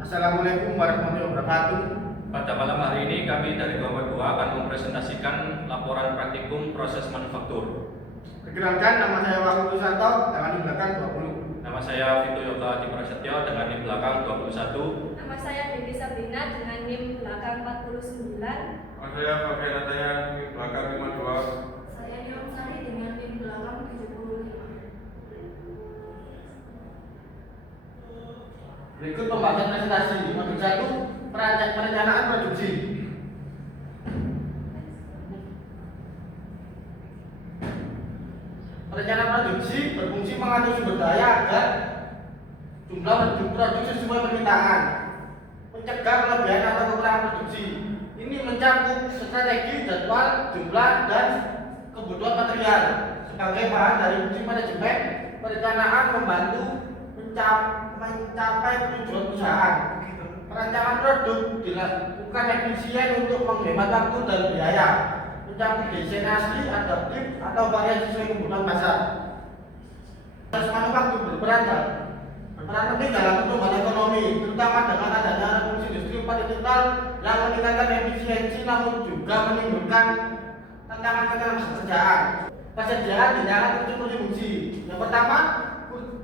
Assalamualaikum warahmatullahi wabarakatuh. Pada malam hari ini kami dari Kelompok 2 akan mempresentasikan laporan praktikum proses manufaktur. Perkenalkan, nama saya Wahyu Susanto dengan di belakang 20. Nama saya Vito Yoga Adi Prasetyo dengan NIM belakang 21. Nama saya Dewi Sabrina dengan NIM belakang 49. Nama saya Fabian Ataya, NIM belakang 52. Saya Niam Sari dengan NIM belakang 75. Berikut pembahasan presentasi modul 1, perencanaan produksi. Perencanaan produksi berfungsi mengatur sumber daya agar jumlah produk sesuai permintaan, mencegah kelebihan atau kekurangan produksi. Ini mencakup strategi, jadwal, jumlah, dan kebutuhan material. Sebagai bahan dari fungsi manajemen, perencanaan membantu mencapai tujuan perusahaan. Perencanaan produk dilakukan efisien untuk menghemat waktu dan biaya, mencakup desain asli, adaptif, atau variasi sesuai kebutuhan pasar. Proses manufaktur berperan penting dalam pertumbuhan ekonomi, terutama dengan adanya revolusi industri 4.0 yang meningkatkan efisiensi, namun juga menimbulkan tantangan pekerjaan. Persediaan tindakan kursi multifungsi. Yang pertama,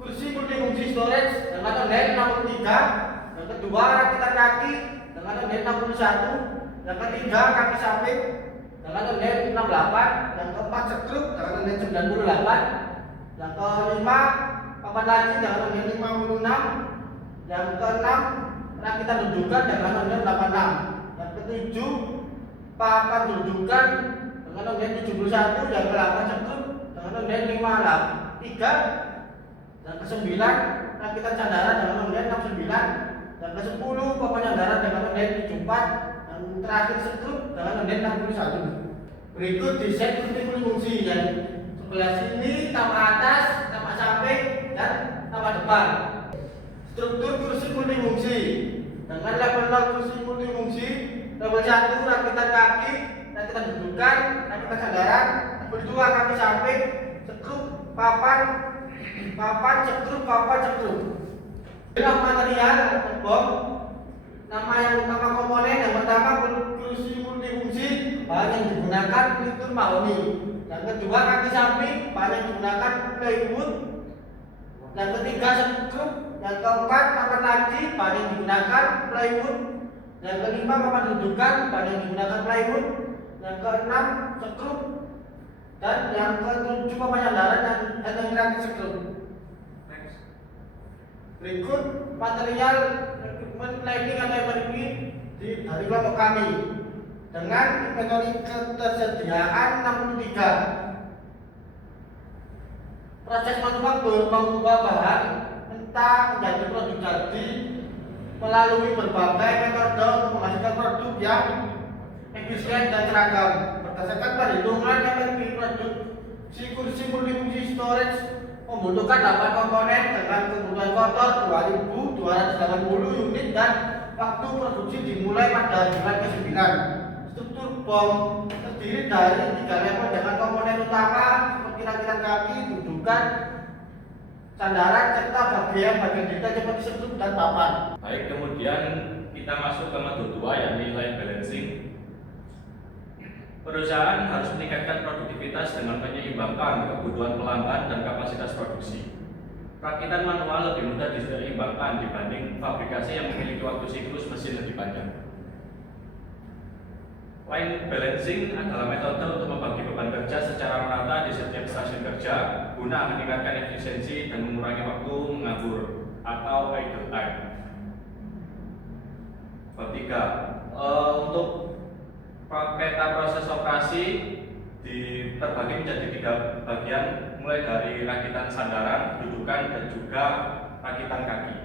kursi multifungsi storage dengan NEN 63. Yang kedua, rakitan kaki dengan NEN 61. Yang ketiga, kaki samping dengan NEN 68. Yang keempat, sekrup dengan NEN 98. Yang kelima, papan laci dengan NEN 56. Yang keenam, rakitan dudukan dengan NEN 86. Yang ketujuh, papan dudukan dengan NEN 71. Yang ke-8, sekrup dengan NEN 53. Yang ke-9, rakitan sandaran dengan NEN 69. Yang ke-10, papan sandaran dengan NEN 74. Yang terakhir, sekrup dengan NEN 61. Berikut desain multifungsi yang sebelah sini tapak atas, tapak samping, dan tapak depan. Struktur kursi multifungsi dengan level kursi multifungsi. Level 1, rakitan kaki, rakitan dudukan, rakitan sandaran. Level 2, kaki samping, sekrup, papan, sekrup, papan, sekrup. Nama material, bom. Nama komponen yang pertama kursi multifungsi, bahan yang digunakan fitur mahoni. Yang kedua, kaki samping, bahan yang digunakan plywood. Yang ketiga, sekrup. Yang keempat, papan laci, bahan yang digunakan plywood. Yang kelima, papan dudukan, bahan yang digunakan plywood. Yang keenam, sekrup. Dan yang ketujuh, papan sandaran dan yang terakhir, sekrup. Berikut material rekrutmen planning atau MRP dari kelompok kami dengan inventory ketersediaan 63. Proses manufaktur mengubah bahan mentah menjadi produk jadi melalui berbagai metode untuk menghasilkan produk yang efisien dan seragam. Berdasarkan perhitungan MRP produksi kursi multifungsi storage membutuhkan 8 komponen dengan kebutuhan kotor 2.280 unit dan waktu produksi dimulai pada bulan ke-9. Struktur bom terdiri dari 3 level dengan komponen utama seperti rakitan kaki, dudukan, sandaran, serta bagian detail seperti sekrup dan papan. Baik, kemudian kita masuk ke modul 2 yakni line balancing. Perusahaan harus meningkatkan produktivitas dengan menyeimbangkan kebutuhan pelanggan dan kapasitas produksi. Rakitan manual lebih mudah diseimbangkan dibanding fabrikasi yang memiliki waktu siklus mesin lebih panjang. Line balancing adalah metode untuk membagi beban kerja secara merata di setiap stasiun kerja guna meningkatkan efisiensi dan mengurangi waktu menganggur atau idle time. Bab 3. Untuk peta proses operasi terbagi menjadi 3 bagian, mulai dari rakitan sandaran, dudukan, dan juga rakitan kaki.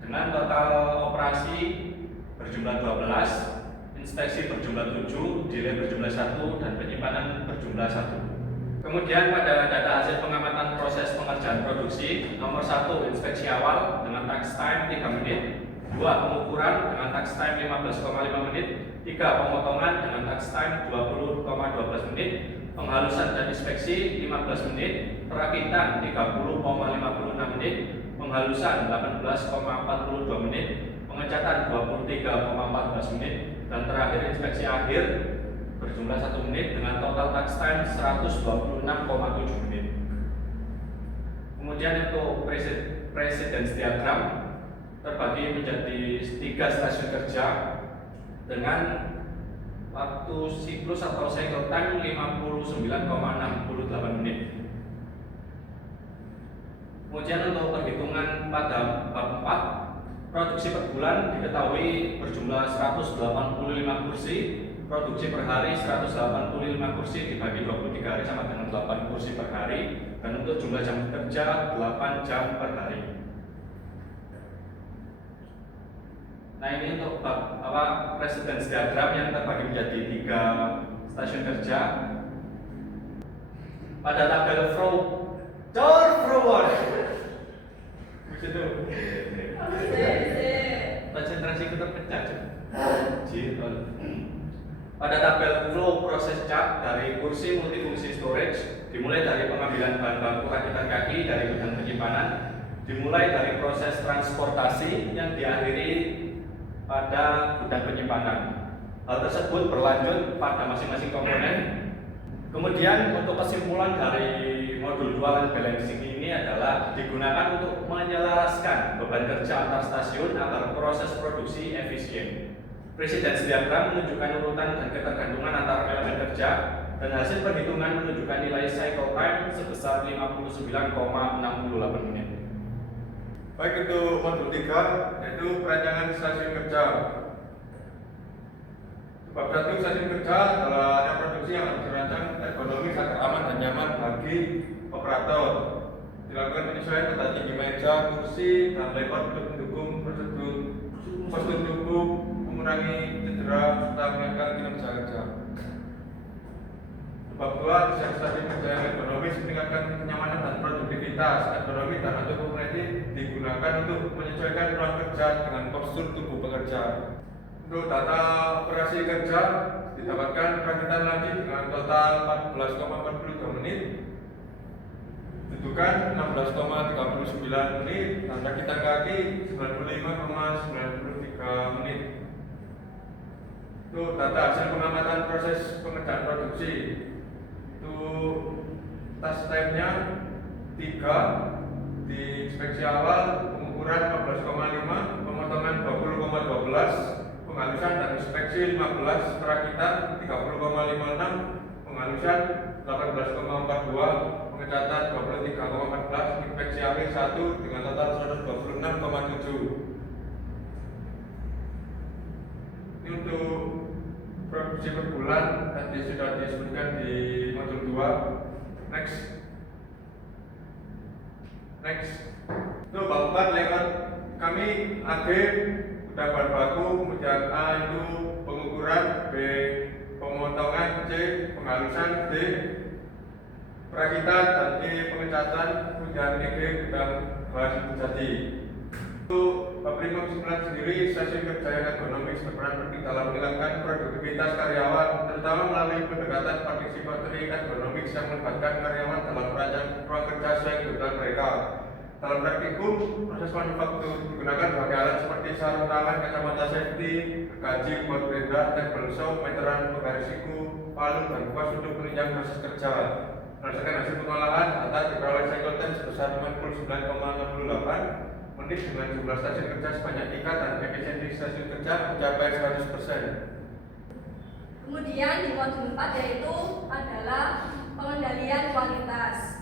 Dengan total operasi berjumlah 12, inspeksi berjumlah 7, delay berjumlah 1, dan penyimpanan berjumlah 1. Kemudian pada data hasil pengamatan proses pengerjaan produksi, nomor 1 inspeksi awal dengan tax time 3 menit, 2 pengukuran dengan tax time 15,5 menit, 3 pemotongan dengan tax time 20,12 menit, penghalusan dan inspeksi 15 menit, perakitan 30,56 menit, penghalusan 18,42 menit, pengecatan 23,14 menit, dan terakhir inspeksi akhir berjumlah 1 menit dengan total touch time 126,7 menit. Kemudian untuk presence diagram terbagi menjadi 3 stasiun kerja dengan waktu siklus atau cycle time 59,68 menit. Kemudian untuk perhitungan pada bab 4, produksi per bulan diketahui berjumlah 185 kursi, produksi per hari 185 kursi dibagi 23 hari sama dengan 8 kursi per hari, dan untuk jumlah jam kerja 8 jam per hari. Nah, ini untuk bab presence diagram yang terbagi menjadi 3 stasiun kerja. Pada tabel flow forward. Begitu. Konsentrasi kita pecah. Pada tabel flow proses cat dari kursi multifungsi storage dimulai dari pengambilan bahan baku rakitan kaki dari gudang penyimpanan, dimulai dari proses transportasi yang diakhiri pada gudang penyimpanan. Hal tersebut berlanjut pada masing-masing komponen. Kemudian untuk kesimpulan dari modul 2 land balancing ini adalah digunakan untuk menyelaraskan beban kerja antar stasiun agar proses produksi efisien. Presence diagram menunjukkan urutan dan ketergantungan antara elemen kerja, dan hasil perhitungan menunjukkan nilai cycle time sebesar 59,68 menit. Baik, untuk modul 3 yaitu perancangan stasiun kerja. Bab 1 stasiun kerja adalah area produksi yang harus dirancang ergonomis agar aman dan nyaman bagi operator. Dilakukan penyesuaian tata tinggi meja, kursi, dan layout untuk mendukung postur tubuh, mengurangi cedera, serta meningkatkan kinerja kerja. Bab 2 desain stasiun kerja yang ergonomis meningkatkan kenyamanan dan produktivitas. Ergonomi dan automobility digunakan untuk menyesuaikan ruang kerja dengan postur tubuh pekerja. Untuk data operasi kerja didapatkan rakitan laci dengan total 14,42 menit, dudukan 16,39 menit, dan rakitan kaki 95,93 menit. Untuk data hasil pengamatan proses pengerjaan produksi, itu task time-nya 3, di inspeksi awal pengukuran 15,5, pemotongan 20,12, penghalusan dan inspeksi 15, perakitan 30,56, penghalusan 18,42, pengecatan 23,14, inspeksi akhir 1 dengan total 126,7. Ini untuk produksi per bulan tadi sudah disebutkan di modul 2. Next. Untuk bab 4 lewat kami AG udah bahan baku, kemudian A itu pengukuran, B pemotongan, C penghalusan, D perakitan, dan E pengecatan, kemudian E gudang bahan jadi. Untuk bab 5 sendiri, stasiun kerja yang ergonomis berperan penting dalam meningkatkan produktivitas karyawan, terutama melalui pendekatan participatory ergonomics yang melibatkan karyawan dalam merancang ruang kerja sesuai kebutuhan mereka. Dalam praktikum, proses manufaktur digunakan sebagai alat seperti sarung tangan, kacamata safety, gergaji, buat benda, table saw, meteran, penggaris siku, palu, dan kuas untuk menunjang proses kerja. Berdasarkan hasil pengolahan, data diperoleh cycle time sebesar 59,68 menit dengan jumlah stasiun kerja sebanyak 3 dan efisiensi stasiun kerja mencapai 100%. Kemudian di modul 4 yaitu adalah pengendalian kualitas.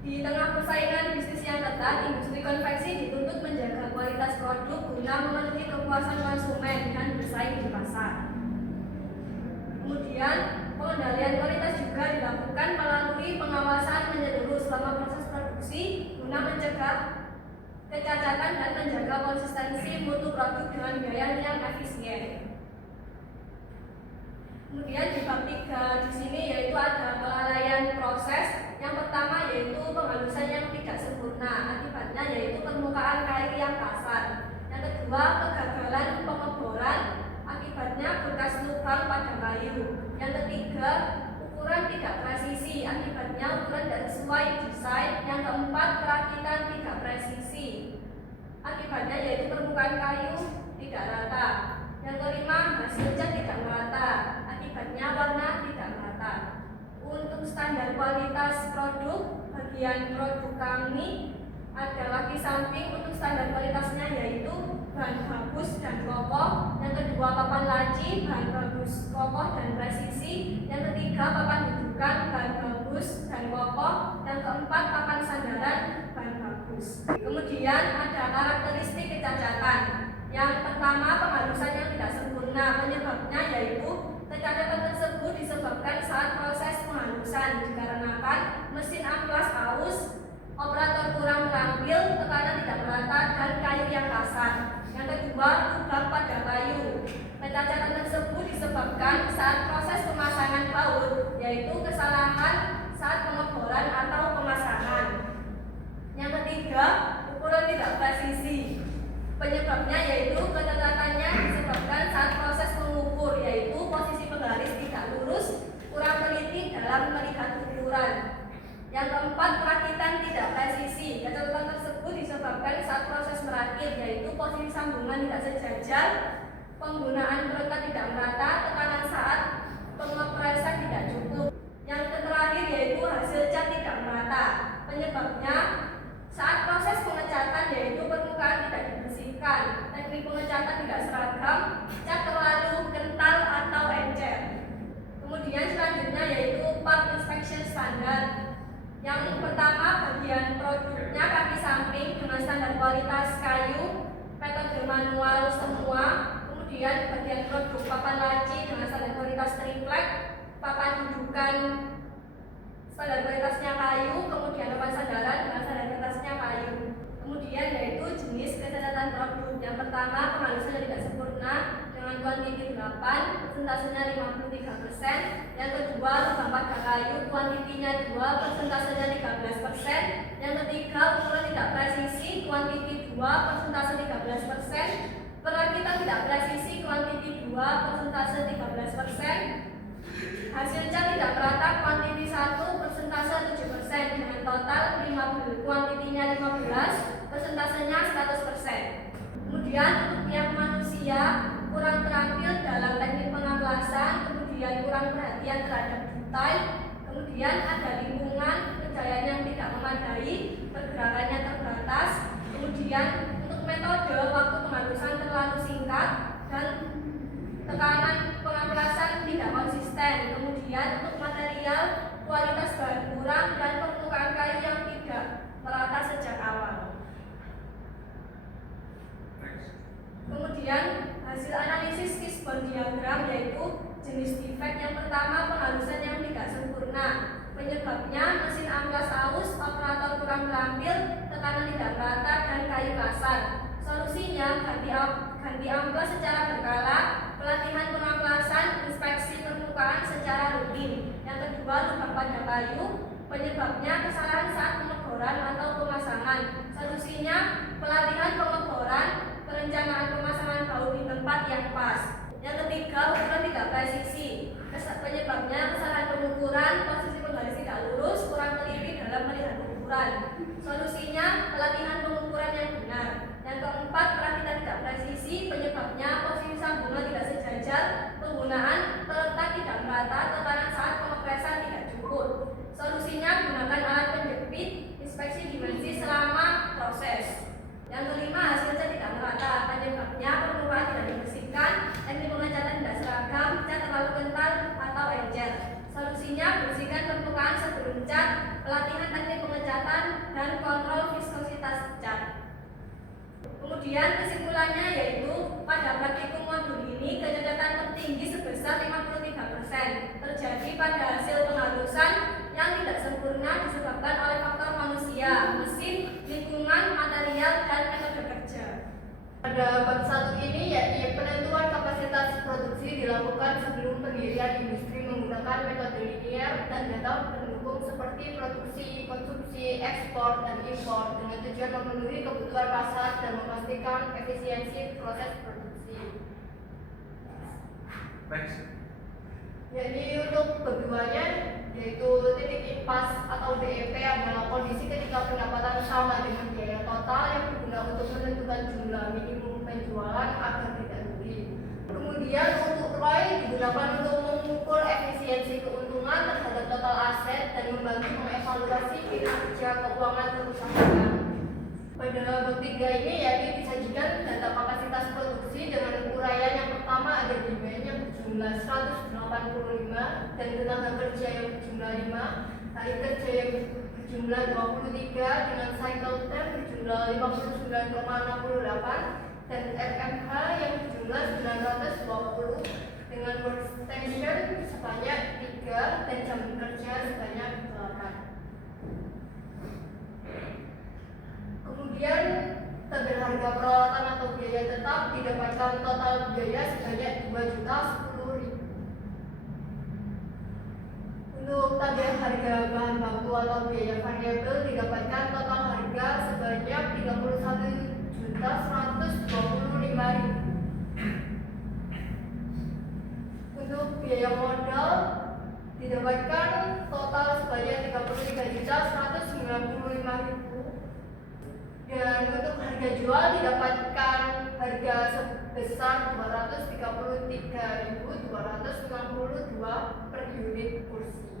Di tengah persaingan bisnis yang ketat, industri konveksi dituntut menjaga kualitas produk guna memenuhi kepuasan konsumen dan bersaing di pasar. Kemudian pengendalian kualitas juga dilakukan melalui pengawasan menyeluruh selama proses produksi guna mencegah kecacatan dan menjaga konsistensi mutu produk dengan biaya yang efisien. Kemudian di bab 3 di sini yaitu ada kelalaian proses. Yang pertama yaitu penghalusan yang tidak sempurna, akibatnya yaitu permukaan kain yang kasar. Yang kedua, kegagalan pengeboran, akibatnya bekas lubang pada kayu. Yang ketiga, ukuran tidak presisi, akibatnya ukuran tidak sesuai desain. Yang keempat, perakitan tidak presisi, akibatnya yaitu permukaan kayu tidak rata. Yang kelima, hasil cat tidak merata, akibatnya warna tidak merata. Untuk standar kualitas produk, bagian produk kami ada lagi samping. Untuk standar kualitasnya yaitu bahan bagus dan kokoh. Yang kedua, papan laci, bahan bagus, kokoh dan presisi. Yang ketiga, papan dudukan, bahan bagus dan kokoh. Yang keempat, papan sandaran, bahan bagus. Kemudian ada karakteristik kecacatan. Yang pertama, penghalusan yang tidak sempurna. Penyebabnya yaitu kecacatan tersebut disebabkan saat proses penghalusan, dikarenakan mesin amplas aus, operator kurang terampil, tekanan tidak merata, dan kayu yang kasar. Yang kedua, lubang pada kayu. Kecacatan tersebut disebabkan saat proses pemasangan baut, yaitu kesalahan saat pengeboran atau pemasangan. Yang ketiga, ukuran tidak presisi. Penyebabnya yaitu kecacatannya disebabkan saat proses mengukur, yaitu posisi penggaris tidak lurus, kurang teliti dalam melihat ukuran. Yang keempat, perakitan tidak presisi. Kecacatan tersebut disebabkan saat proses merakit, yaitu posisi sambungan tidak sejajar, penggunaan perekat tidak merata, tekanan saat pengepresan tidak cukup. Yang terakhir yaitu hasil cat tidak merata. Penyebabnya saat proses pengecatan yaitu permukaan tidak dibersihkan, teknik pengecatan tidak seragam, cat terlalu kental atau encer. Kemudian selanjutnya yaitu part inspection standar. Yang pertama, bagian produknya kaki samping dengan standar kualitas kayu, metode manual semua. Kemudian bagian produk papan laci dengan standar kualitas triplek, papan dudukan standar kualitasnya kayu, kemudian papan sandaran dengan standar kualitasnya kayu. Kemudian yaitu jenis kecacatan produk. Yang pertama, penghalusan yang tidak sempurna dengan kuantiti 8, persentasenya 53%. Yang kedua, lubang pada kayu, kuantitinya 2, persentasenya 13%. Yang ketiga, ukuran tidak presisi, kuantiti 2, persentase 13%. Perakitan tidak presisi, kuantiti 2, persentase 13%. Hasil cat tidak merata, kuantiti 1, persentase 7%, dengan total 50, kuantitinya 15, persentasenya 100%. Kemudian untuk yang manusia, kurang terampil dalam teknik pengamplasan, kemudian kurang perhatian terhadap detail, kemudian ada lingkungan, pencahayaan yang tidak memadai, pergerakannya terbatas, kemudian untuk metode waktu penghalusan terlalu singkat, dan tekanan pengamplasan tidak konsisten. Kemudian untuk material, kualitas bahan kurang, dan permukaan kayu yang tidak merata sejak awal. Kemudian hasil analisis fishbone diagram yaitu jenis defect. Yang pertama, penghalusan yang tidak sempurna. Penyebabnya mesin amplas aus, operator kurang terampil, tekanan tidak merata, dan kayu kasar. Solusinya ganti amplas secara berkala, pelatihan pengamplasan, inspeksi permukaan secara rutin. Yang kedua, lubang pada kayu. Penyebabnya kesalahan saat pengeboran atau pemasangan. Solusinya pelatihan pengeboran, perencanaan pemasangan baut di tempat yang pas. Yang ketiga, ukuran tidak presisi. Penyebabnya kesalahan pengukuran, posisi penggaris tidak lurus, kurang teliti dalam melihat ukuran. Solusinya pelatihan pengukuran yang benar. Yang keempat, perakitan tidak presisi. Penyebabnya posisi sambungan tidak sejajar, penggunaan perekat tidak merata, tekanan saat pengepresan tidak cukup. Solusinya gunakan alat penjepit, inspeksi dimensi selama proses. Yang kelima, hasil cat tidak merata. Penyebabnya permukaan tidak dibersihkan, teknik pengecatan tidak seragam, cat terlalu kental atau encer. Solusinya bersihkan permukaan sebelum cat, pelatihan teknik pengecatan, dan kontrol viskositas cat. Kemudian kesimpulannya yaitu pada praktikum modul ini kecacatan tertinggi sebesar 53% terjadi pada hasil penghalusan yang tidak sempurna disebabkan oleh faktor manusia, mesin, lingkungan, material, dan metode kerja. Pada bab 1 ini yakni penentuan kapasitas produksi dilakukan sebelum pendirian industri menggunakan metode linear dan data pendukung seperti produksi, konsumsi, ekspor, dan impor dengan tujuan memenuhi kebutuhan pasar dan memastikan efisiensi proses produksi. Next. Jadi untuk keduanya yaitu titik impas atau BEP adalah kondisi ketika pendapatan sama dengan biaya total yang digunakan untuk menentukan jumlah minimum penjualan agar tidak rugi. Kemudian untuk ROI digunakan untuk mengukur efisiensi keuntungan terhadap total aset dan membantu mengevaluasi kinerja keuangan perusahaan. Pada bab 3 ini yakni disajikan data kapasitas produksi dengan uraian yang pertama ada demand yang berjumlah 185 dan tenaga kerja yang berjumlah 5, hari kerja yang berjumlah 23 dengan cycle time berjumlah 59,68 dan RMH yang berjumlah 920 dengan workstation sebanyak 3 dan jam kerja sebanyak 8. Kemudian tabel harga peralatan atau biaya tetap didapatkan total biaya sebanyak 2.010.000. Untuk tabel harga bahan baku atau biaya variabel didapatkan total harga sebanyak 31.125.000. Untuk biaya modal didapatkan total sebanyak 33.195.000. Dan untuk harga jual didapatkan harga sebesar 233.262 per unit kursi.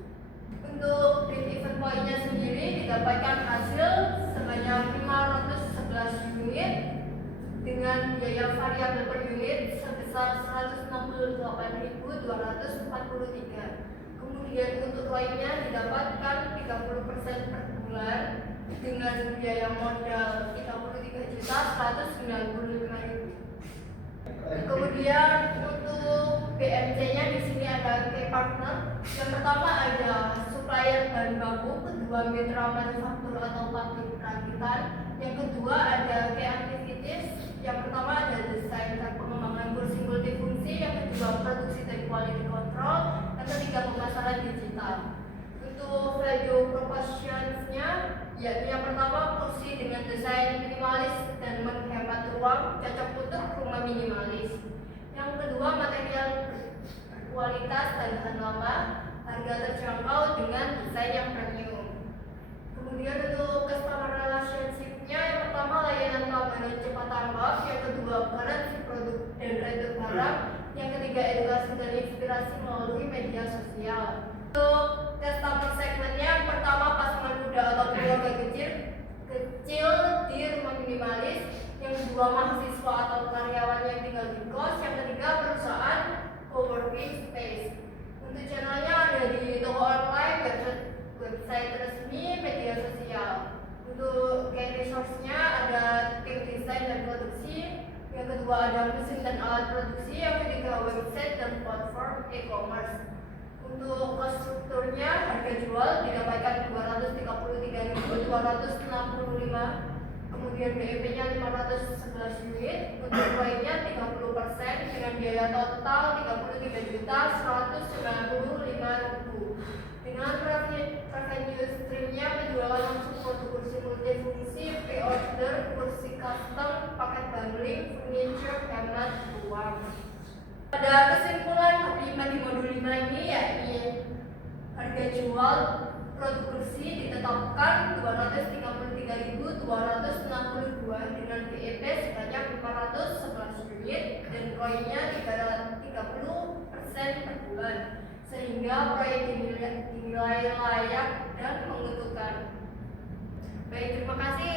Untuk break even point-nya sendiri didapatkan hasil sebanyak 511 unit dengan biaya variabel per unit sebesar 168.243. Kemudian untuk ROI-nya didapatkan 30% per bulan dengan biaya modal 33.195.000. Kemudian untuk BMC-nya di sini ada key partner. Yang pertama ada supplier bahan baku, kedua mitra manufaktur atau pabrik perakitan. Yang kedua ada key activities. Yang pertama ada desain dan pengembangan kursi multifungsi. Yang kedua produksi dan quality control. Yang ketiga pemasaran digital. Untuk value propositions-nya yakni yang pertama kursi dengan desain minimalis dan menghemat ruang, cocok untuk rumah minimalis. Yang kedua material berkualitas dan tahan lama, harga terjangkau dengan desain yang premium. Kemudian untuk customer relationship-nya yang pertama layanan keamanan cepat tanggap, yang kedua garansi produk dan retur barang, yang ketiga edukasi dan inspirasi melalui media sosial. Untuk customer segment-nya yang pertama pasangan muda atau keluarga kecil di rumah minimalis, yang kedua mahasiswa atau karyawan yang tinggal di kos, yang ketiga perusahaan co-working space. Untuk channelnya ada di toko online, website resmi, media sosial. Untuk key resource-nya ada tim desain dan produksi, yang kedua ada mesin dan alat produksi, yang ketiga website dan platform e-commerce. Untuk cost strukturnya harga jual didapatkan 233.265, kemudian BEP-nya 511 unit, untuk ROI-nya 30% dengan biaya total 33.195.000. Dengan revenue stream-nya penjualan langsung produk kursi multifungsi, pre-order, kursi custom, paket bundling, furniture, hemat uang. Pada kesimpulan bab 5 di modul 5 ini yakni harga jual produk kursi ditetapkan 233.262 dengan BEP sebanyak 511 unit dan ROI-nya 30% per bulan, sehingga proyek dinilai layak dan menguntungkan. Baik, terima kasih